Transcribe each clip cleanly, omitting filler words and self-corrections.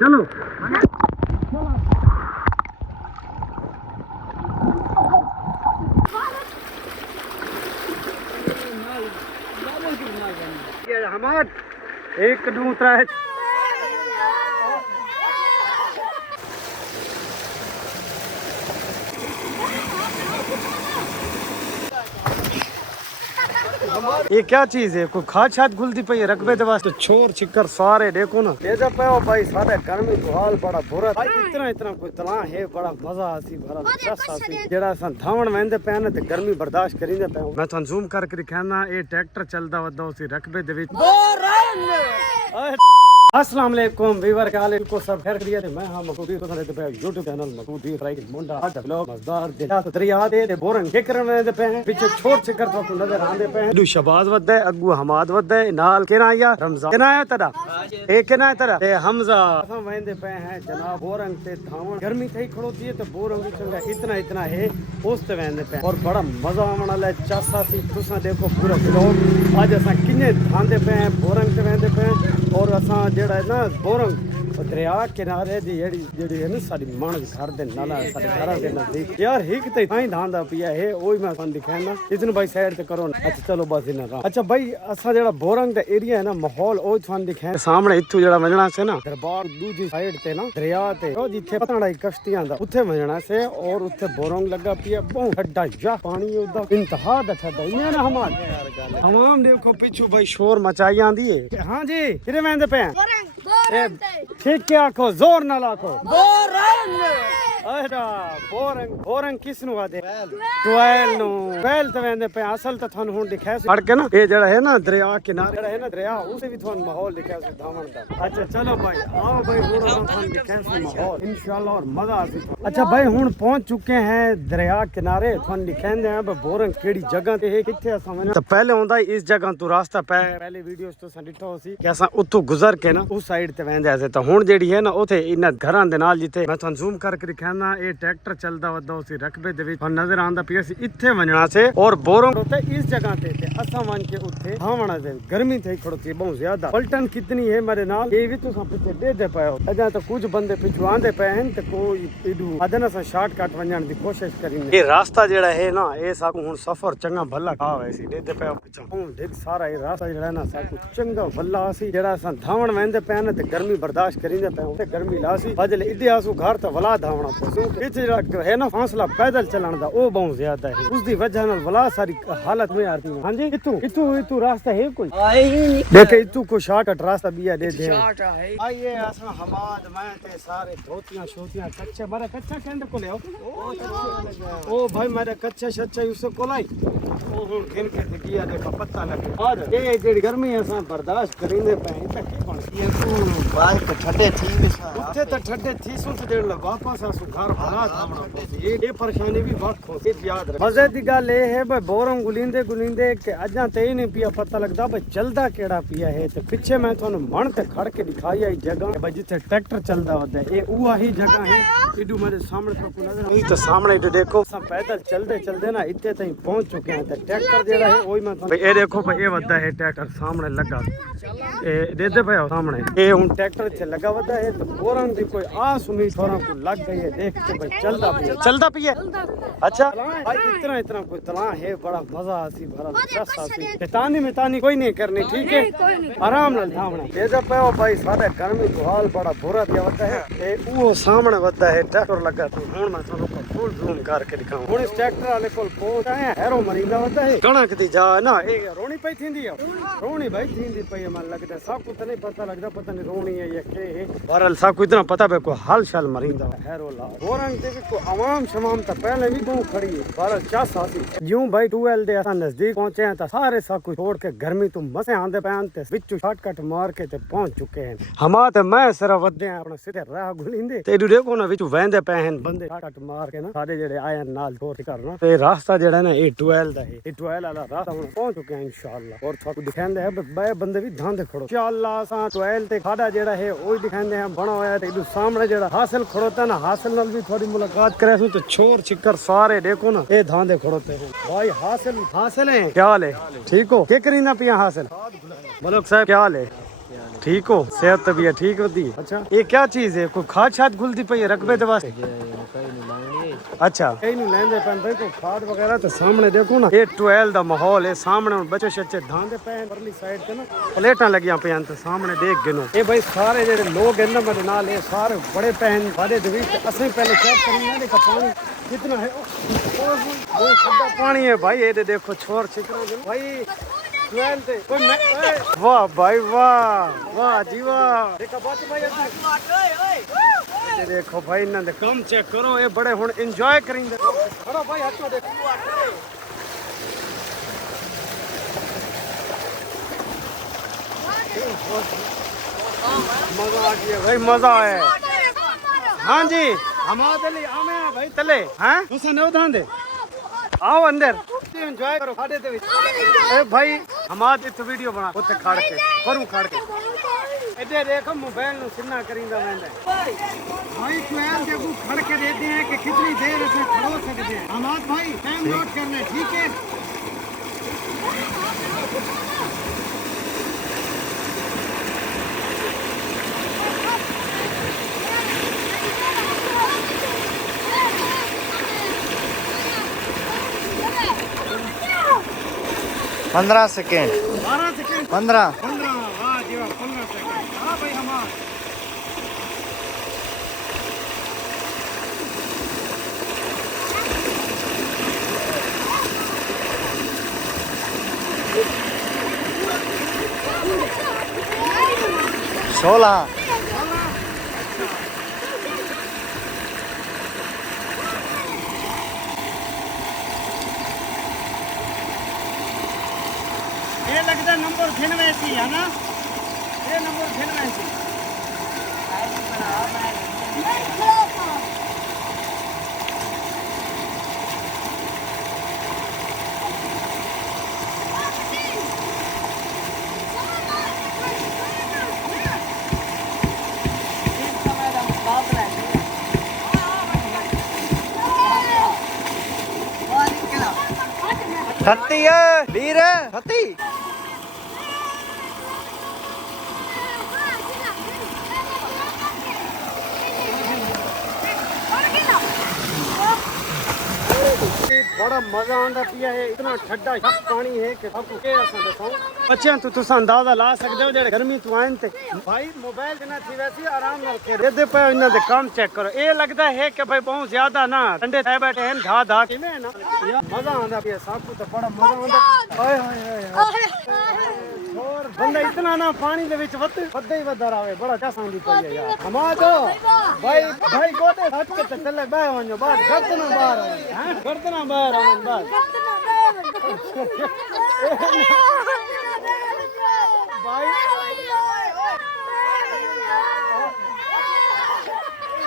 चलो हमार एक दूसरा है ये क्या चीज है? कोई खाद छाद घुलती पई रकबे दे वास्ते छोर छिकर सारे देखो ना ले जा पाओ भाई सारे गर्मी को हाल बड़ा बुरा भाई इतना इतना कोई तला है बड़ा मजा आसी बड़ा चस आसी जेड़ा सन धावण वेंदे पैन ते गर्मी बर्दाश्त करिंदे पे मैं थान जूम करके दिखाना ये ट्रैक्टर चलदा वदा उसी रकबे दे विच अस्सलाम वालेकुम वीवर काले को सब खैर करिए मैं हां मकूदी तो दे पे YouTube चैनल मकूदी फ्राई मुंडा हट व्लॉग मजदार दिला तो दरिया दे बोरन के करन दे पे पीछे छोड़ छिकर तो नजर आंदे पे दू शबाज वदे अगू हमाद वदे नाल केना आया रमजान केना आया तड़ा ए केना तड़ा ए हमजा हम वेंदे पे हैं जनाब बोरन ते धावण गर्मी थई खड़ोती है तो बोरन चंगा इतना इतना है उस ते वेंदे पे और बड़ा मजा आवन वाला चासा सी तुसा देखो पूरा व्लॉग आज असा किने धांदे पे बोरन ते वेंदे पे और असा जेड़ा है ना बोरंग दरिया किनारे दी जेड़ी है ना साडी मन घर दे नाला साडे घरां दे नजदीक यार हिक ते ताई धांदा पिया है ओही मैं तुहानू दिखाना इतनु भाई साइड ते करो अच्छा चलो बस इना अच्छा भाई असा जेड़ा बोरंग दा एरिया है ना माहौल ओ तुहानू दिखाना सामने इथु जेड़ा वजना से ना दरबार दूजी साइड ते ना दरिया ते ओ जिथे पतंड़ा कश्तियां दा उथे वजना से और उथे बोरंग लगा पिया बहुत ठड्डा या पानी ओदा इंतहा दा ठड्डा इने ना हमार तमाम देखो पीछू भाई शोर मचाई आंदी है हां जी किरे वेंदे पे ठीक क्या आखो जोर ना लाखो बोरंग बोरंग किसनु आदे ट्वेल नु ट्वेल ते वेंदे पे असल तो थानू हुन दिखा सड़ के ना ये जेड़ा है ना दरिया किनारे जेड़ा है ना दरिया उसे भी थानू माहौल दिखा से धावण दा अच्छा चलो भाई आओ भाई हुन थानू दिखा से माहौल इंशाल्लाह और मजा आसी अच्छा भाई हुन पहुंच चुके हैं दरिया किनारे थानू दिखांदे हैं बोरंग केड़ी जगह ते है किथे असा मैंने तो पहले होंदा इस जगह तू रास्ता पहले वीडियोस तो सा डिठो सी कि असा उतो गुजर के ना उस साइड ते वेंदे ऐसे तो हुन जेड़ी है ना ओथे इन घरां दे नाल जिथे मैं थानू जूम करके दिखाना ये ट्रैक्टर चलदा वदा उसी रकबे दे विच नजर आंदा पिया सी इथे वणना से और बोरंग होते इस जगह ते असा वन के उथे हावणा दे गर्मी थई खड़ोती बहुत ज्यादा पलटन कितनी है मेरे नाल ये भी तुसा पीछे दे दे पायो अजा तो कुछ बंदे पिछू आंदे पे हैं ते कोई इडू अदना सा शॉर्टकट वणन दी कोशिश करिंदे ये रास्ता जेड़ा है ना ये साकू हुन सफर चंगा भला का वैसी दे दे पायो पिछा हुन देख सारा ये रास्ता जेड़ा ना साकू चंगा भला सी जेड़ा सा धावण वेंदे पे ने ते गर्मी बर्दाश्त करिंदे पे ते गर्मी लासी बजले इदे आसू घर ते वला धावणा पसू पीछे है ना फासला पैदल चलने का वो बहुत ज्यादा है उसकी वजह नाल वला सारी हालत में आती है हां जी इतू इतू इतू रास्ता है कोई देखे इतू को शॉर्टकट रास्ता भी दे दे आइए असा हमाद मैं ते सारे धोतियां शोतियां कच्चे मारे कच्चा केंद्र को ले ओ भाई मारे कच्चे सच्चे उससे कोलाई ओ हुन खेन के दिया देखो पत्ता लगे और ये जेडी गर्मी असा बर्दाश्त करिंदे पे त की बन ये तू बाहर के ठंडे थी उठे त ठंडे थी सुत देर ल वापस आसु घर भला ये परेशानी भी वक्त हो याद रख मजे दी गल ये है भाई बोरंग गुलिंदे गुलिंदे के अजा ते ही नहीं पिया पता लगदा भाई चलदा केड़ा पिया है ते पीछे मैं थानू मन ते खड़ के दिखाई आई जगह भाई जिथे ट्रैक्टर चलदा होता है ये उहा ही जगह है इडू मेरे सामने तो नजर नहीं तो सामने इडू देखो सब पैदल चलदे चलदे ना इत्ते तई पहुंच चुके हैं ते ट्रैक्टर जेड़ा है ओही मैं भाई ये देखो भाई ये वदा है ट्रैक्टर सामने लगा ए दे दे भाई सामने ये हुन ट्रैक्टर से लगा वदा है तो बोरंग दी कोई आस उम्मीद थोड़ा को लग गई है देख के भाई चलदा पिया अच्छा भाई इतना इतना कोई तला है बड़ा मजा आसी बड़ा चस आसी तानी में तानी कोई नहीं करनी ठीक है आराम नाल धावना ये जब पे भाई सारे गर्मी को हाल बड़ा बुरा दिया होता है ए वो सामने वदा है ट्रैक्टर लगा तो हुन मैं थानू को फुल जूम करके दिखाऊं हुन इस ट्रैक्टर वाले को पहुंच आए हेरो मरींदा वदा है कणक दी जा ना ए रोणी पई थींदी है रोणी भाई थींदी पई मन लगदा सब को तो नहीं पता लगदा पता नहीं रोणी है या के है बहरहाल सब को इतना पता बे को हाल शाल मरींदा हेरो ला बोरंग दे को आवाम शमाम तो पहले भी बहुत खड़ी है बहरहाल क्या सासी यूं भाई ट्वेल दे असा नजदीक पहुंचे हैं तो सारे सब कुछ छोड़ के गर्मी तुम मसे आंदे पहनते विचू शॉर्टकट मार के ते पहुंच चुके हैं हमा ते मैं सिर्फ वदे अपने सीधे राह गुलिंदे ते देखो ना विचू वेंदे पहन बंदे शॉर्टकट मार के ना सारे जेड़े आए नाल छोड़ करना ते रास्ता जेड़ा ना ए 12 दा है ए 12 वाला रास्ता हम पहुंच चुके हैं इंशाल्लाह और थाकू दिखांदे है बे बंदे भी धांदे खड़ो इंशाल्लाह सा 12 ते खाड़ा जेड़ा है ओही दिखांदे हैं बना होया ते इदू सामने जेड़ा हासिल खड़ोता ना हासिल नाल भी थोड़ी मुलाकात करे सु तो छोर छिकर सारे देखो ना ए धांदे खड़ोते हैं भाई हासिल है क्या हाल है ठीक हो के करीना पिया हासिल मलिक साहब क्या हाल है ठीक हो, सेहत तबीयत ठीक होती है। अच्छा ये क्या चीज है, कोई खाद शाद घुलती पई है रकबे दे वास्ते? अच्छा कहीं नहीं लेंदे पैन भाई को खाद वगैरह। तो सामने देखो ना ये ट्वेल दा माहौल है, सामने बच्चे शच्चे धांधे पे परली साइड ते ना प्लेटां लगियां पे तो सामने देख गिनो ये भाई सारे जेडे लोग हैं ना मेरे नाल ये सारे बड़े पैन सारे दे विच असली पहले चेक करना देखो पानी कितना है। वो ठंडा पानी है भाई, ये देखो छोर छिकरा भाई वाह भाई वाह वाह जी वाह। देखो भाई ना कम चेक करो ये बड़े हुन एंजॉय करेंगे। करो भाई हटो देखो मजा आ गया भाई, मजा आया। हाँ जी हम आमे भाई तले हैं तुसा ने उठान दे आओ अंदर एंजॉय करो खाते दे विच। ए भाई हम आज इस वीडियो बना उते खड़ के करूं खड़ के इधर देखो मोबाइल नु सिन्ना करिंदा वेंदा भाई ट्वेल देखो खड़ के देते हैं कि कितनी देर इसमें खड़ो सकते हैं। हम आज भाई टाइम नोट करना ठीक है। पंद्रह सेकेंड 12 सेकंड 15 वाह जी वाह 15 सेकंड। हाँ भाई हमारा सोलह ये लगता नंबर गिनवे सी है ना, ये नंबर गिनवे सी। थर्टी है लीर है 30 बड़ा मजा आंदा पिया है, इतना ठंडा पानी है कि आपको क्या दसाऊं। बच्चों तो तुस अंदाजा ला सकते हो जेडे गर्मी तो आए थे भाई मोबाइल बिना थी वैसे आराम नाल के दे पे इन्हां दे काम चेक करो। ये लगता है कि भाई बहुत ज्यादा ना ठंडे थे बैठे हैं घा धा के में ना मजा आंदा पिया सब को तो बड़ा मजा आंदा। हाय हाय हाय और बंदा इतना ना पानी दे विच वद्दे ही वद्दा रहे बड़ा कैसा आंदी पई है यार। हमा तो भाई भाई गोटे हट के चले बह वणो बाहर गर्दना बाहर हैं गर्दना बाहर आवन बस भाई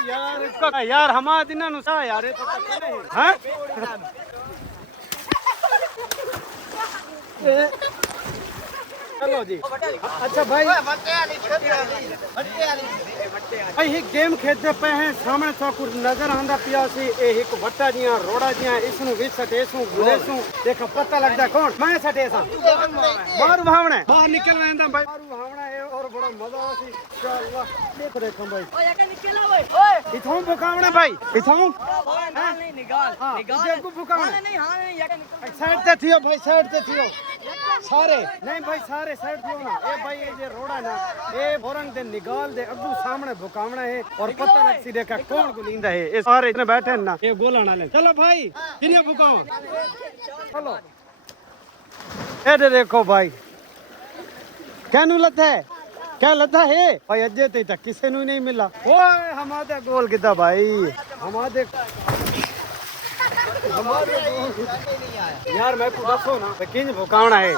यार इसका यार हमारा दिना नुसा यार ये तो नहीं हैं। चलो जी अच्छा भाई भाई एक गेम खेलते पे हैं सामने तो कुछ नजर आंदा पिया सी एक वट्टा जियां रोड़ा जियां इसनु विच सटेसू गुलेसू देखो पता लगदा कौन मैं सटेसा बाहर भावना बाहर निकल रहा भाई बाहर भावना है और बड़ा मजा आसी इंशाल्लाह। देखो देखो भाई ओ या निकल ओए इथों भुकावना भाई इथों नहीं निकाल निकाल देखो भुकावना नहीं हां नहीं या निकल साइड ते थियो भाई साइड ते थियो सारे नहीं भाई सारे साइड थियो ना ए भाई ये जे रोड़ा ना ए बोरंग दे निकाल दे अगू सामने भुकावना है और पता लग सी देखा कौन गुलिंदा है ये सारे इतने बैठे ना ये गोला ना ले। चलो भाई किने भुकाओ चलो ए देखो भाई कहनु लता है क्या लता है भाई अजय तक किसी नु नहीं मिला। ओए हमारे गोल किदा भाई हमारे यार मैं को दसो ना किंज भुकावना है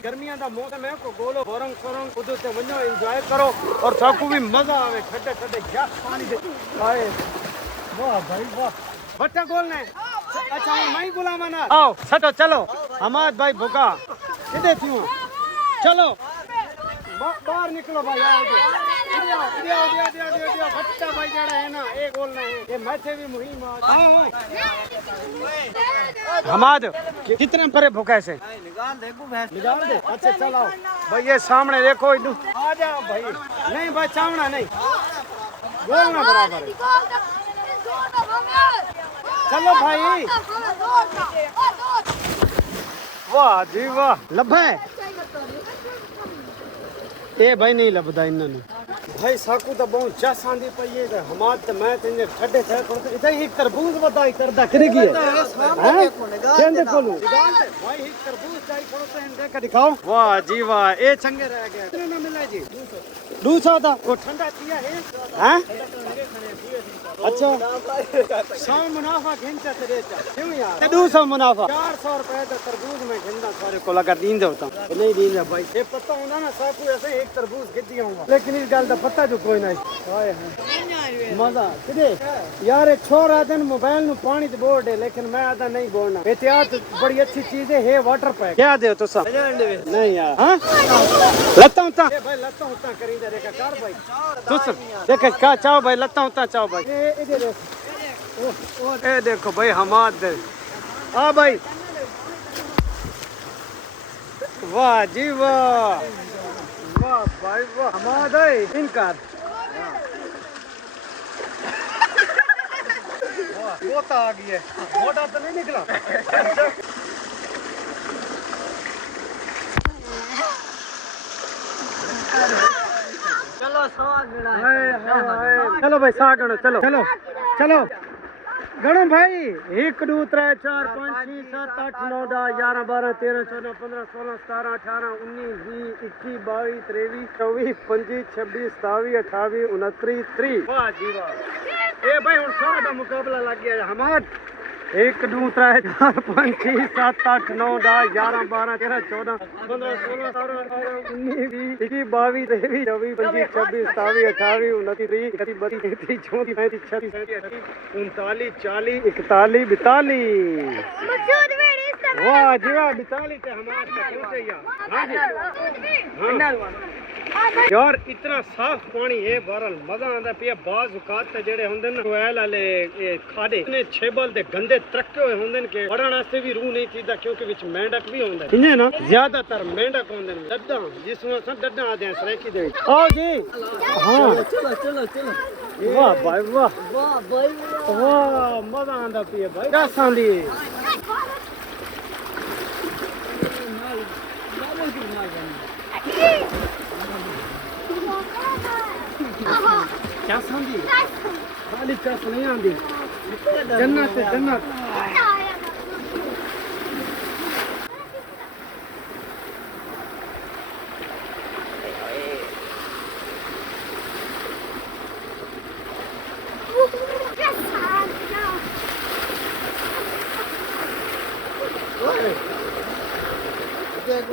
गर्मियां दा मौसम है को गोलो बोरंग सोरंग उधर से वनो एंजॉय करो और सबको भी मजा आवे ठंडे ठंडे गैस पानी दे आए वाह भाई वाह बट्टा गोल ने अच्छा मैं गुलाम ना आओ सटो चलो हमाद भाई भुका इधर क्यों चलो बाहर निकलो भाई आओ बच्चा भाई जड़ा है ना एक गोल नहीं ये मैथे भी मुहिम हमाद कितने परे भूखे से निकाल दे अच्छा चलो भाई ये सामने देखो आ जाओ भाई। नहीं भाई चावना नहीं, बोलना बराबर है। चलो भाई। वाह जी वाह, लभे ए भाई नहीं लभदा इन्होंने भाई। साकू तो बहुत चस आंदी पई है। हमार ते मैं ते ठड्डे थे थोड़े इथे एक तरबूज बताई करदा करे की है कहंदे कोलू भाई। एक तरबूज चाई थोड़ा से देख के दिखाओ। वाह जी वाह, ए चंगे रह गए। कितने ना मिला जी? 200 था। वो ठंडा किया है हैं? अच्छा 100 मुनाफा घिंचा तेरे चा क्यों यार? 200 मुनाफा 400 रुपए तो तरबूज में घिंदा सारे को लगा दीन दे होता नहीं दीन भाई। ये पता होना ना साकू ऐसे एक तरबूज गिद्दी आऊंगा, लेकिन इस गल दा पता जो कोई नहीं। हाय हाय मजा किदे यार। एक छोरा दिन मोबाइल नु पानी ते बोल दे, लेकिन मैं आदा नहीं बोलना। एहतियात बड़ी अच्छी चीज है। वाटर पैक क्या दे तुसा? नहीं यार हां लत्ता होता ए भाई, लत्ता होता करी दे का कर भाई। तुस देख का चाओ भाई, लत्ता होता चाओ भाई। ए देखो भाई हमाद दे आ भाई। वाह जी वाह, वाह भाई वाह, हमाद है इनका। वो तो आ गई है, मोटा तो नहीं निकला। चलो भाई सा गणो, चलो चलो चलो गणो भाई। 1 2 3 4 5 6 7 8 9 10 11 12 13 14 15 16 17 18 19 20 21 22 23 24 25 26 27 28 29 30। वाह जी वाह। ए भाई हुन सारा दा मुकाबला लग गया हमार। 1 2 3 4 5 6 7 8 9 10 11 12 13 14 15 16 17 18 19 20 21 22 23 24 25 26 27 28 29 30 31 32 33 34 35 36 37 39 40 41 42 वाह जी वाह 42 ते हमारे तक पहुंचे यार। हां जी यार इतना साफ पानी है, बहरहाल मजा आंदा पिया। बाज औकात ते जेड़े हुंदे न टुएल वाले खाड़े ने छेबल दे गंदे तरक्के होए हुंदे न के वड़न वास्ते भी रूह नहीं थीदा, क्योंकि विच मेंढक भी हुंदा है इने ना। ज्यादातर मेंढक हुंदे न डड्डा, जिसमें सब डड्डा आदे हैं सरेकी दे। आओ जी हां चलो चलो चलो। वाह भाई वाह, वाह भाई वाह, मजा आंदा पिया भाई। क्या सांदी क्या सांदी खाली चस नहीं आंदी। जन्नत है जन्नत।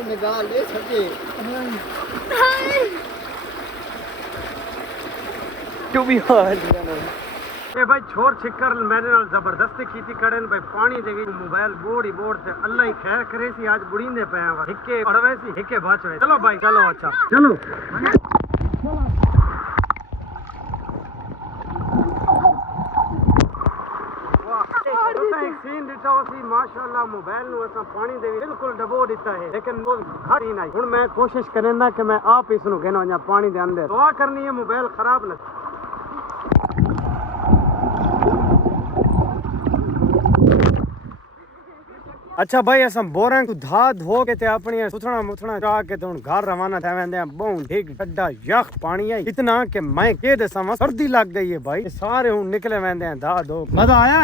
निकाल ले सके क्यों भी हाल ए भाई छोर छिकर मेरे नाल जबरदस्ती कीती कड़न भाई। पानी दे विच मोबाइल बोर्ड ही बोर्ड से अल्लाह ही खैर करे सी। आज बुड़ींदे पे वा हिके पड़वे सी हिके बाचवे। चलो भाई चलो अच्छा चलो। एक सीन दिता सी माशाअल्लाह। मोबाइल नु असा पानी दे बिल्कुल डबो दिता है, लेकिन वो खड़ी नहीं। हुन मैं कोशिश करना कि मैं आप इसनु गिनो या पानी दे अंदर। दुआ करनी है मोबाइल खराब न। अच्छा भाई असम बोरां को धा धो के ते अपनी सुथना मुथना चा के ते घर रवाना थे वेंदे बहुत ठीक ठड्डा यख पानी है इतना कि मैं के दसा सर्दी लग गई है भाई। सारे हुन निकले वेंदे हैं धा धो। मजा आया?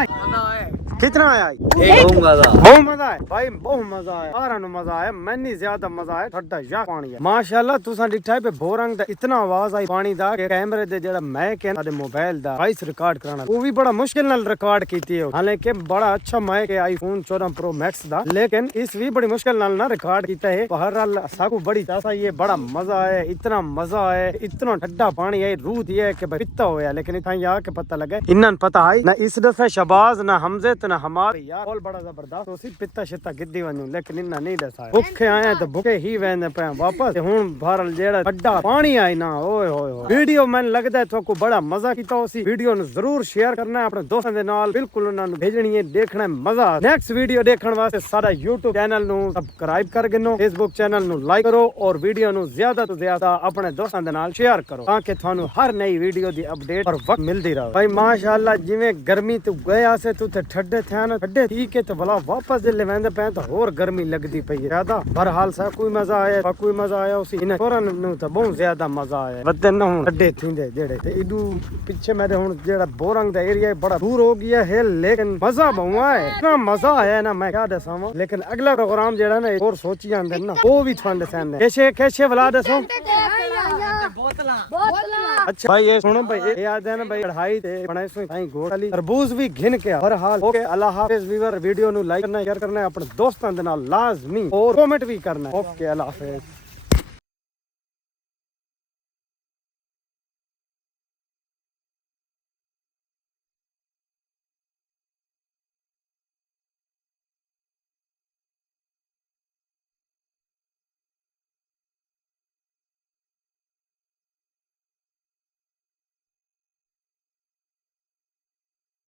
कितना आया? बहुत मजा है भाई, बहुत मजा आया। सारा नु मजा आया, मैंने ज्यादा मजा आया। ठड्डा यख पानी है माशाअल्लाह। तुसा डिठा पे बोरंग दा इतना आवाज आई पानी दा के कैमरे दे जेड़ा मैं के साडे मोबाइल दा वॉइस रिकॉर्ड कराना वो भी बड़ा मुश्किल नाल रिकॉर्ड कीती है। हालांकि बड़ा अच्छा माइक है आईफोन 14 प्रो मैक्स दा, लेकिन इस भी बड़ी मुश्किल नाल ना रिकॉर्ड कीता है। बहरहाल साकू बड़ी चासा ये बड़ा मजा है, इतना मजा है, इतना ठंडा पानी है। रूह ये है कि पिता होया, लेकिन इतना यहाँ के पता लगे इन्ना पता है ना। इस दफे शबाज ना हमजे इतना हमारे यार बोल बड़ा जबरदस्त तो सी पित्ता शित्ता गिद्दी वनू लेकिन इन्ना नहीं दसा भुखे आए तो भुखे ही वेंदे पे वापस हुन भारल जेड़ा अड्डा पानी आई ना ओए होए होए वीडियो मैन लगदा है तो को बड़ा मजा कीता उसी वीडियो नु जरूर शेयर करना है अपने दोस्तों दे नाल बिल्कुल उन्हां नु भेजनी है देखना है मजा नेक्स्ट वीडियो देखने वास्ते सारा YouTube चैनल नु सब्सक्राइब कर गिनो Facebook चैनल नु लाइक करो और वीडियो नु ज्यादा तो ज्यादा अपने दोस्तों दे नाल शेयर करो ताकि थानू हर नई वीडियो दी अपडेट और वक्त मिलदी रहे भाई माशाअल्लाह जिवें गर्मी तू गया से तू ते ठड्डे थे ना ठड्डे ठीक है तो भला वापस जिले वेंदे पे तो और गर्मी लगदी पई ज्यादा बहरहाल सा कोई मजा आया उसी इन फोरन नु तो बहुत ज्यादा मजा आया वदन नु ठड्डे थींदे जेड़े ते इडू पीछे मेरे हुन जेड़ा बोरंग दा एरिया बड़ा दूर हो गया है लेकिन मजा बहुत है इतना मजा आया ना मैं क्या दसावां लेकिन अगला प्रोग्राम जेड़ा ना और सोची आंदे ना वो भी थोड़े सामने कैसे वाला दसो अच्छा भाई ये सुनो भाई ये याद है ना भाई पढ़ाई ते बनाई सो भाई गोली तरबूज भी घिन के हर हाल ओके अल्लाह हाफिज व्यूअर वीडियो नु लाइक करना शेयर करना अपने दोस्तों दे नाल लाजमी और कमेंट भी करना ओके अल्लाह हाफिज।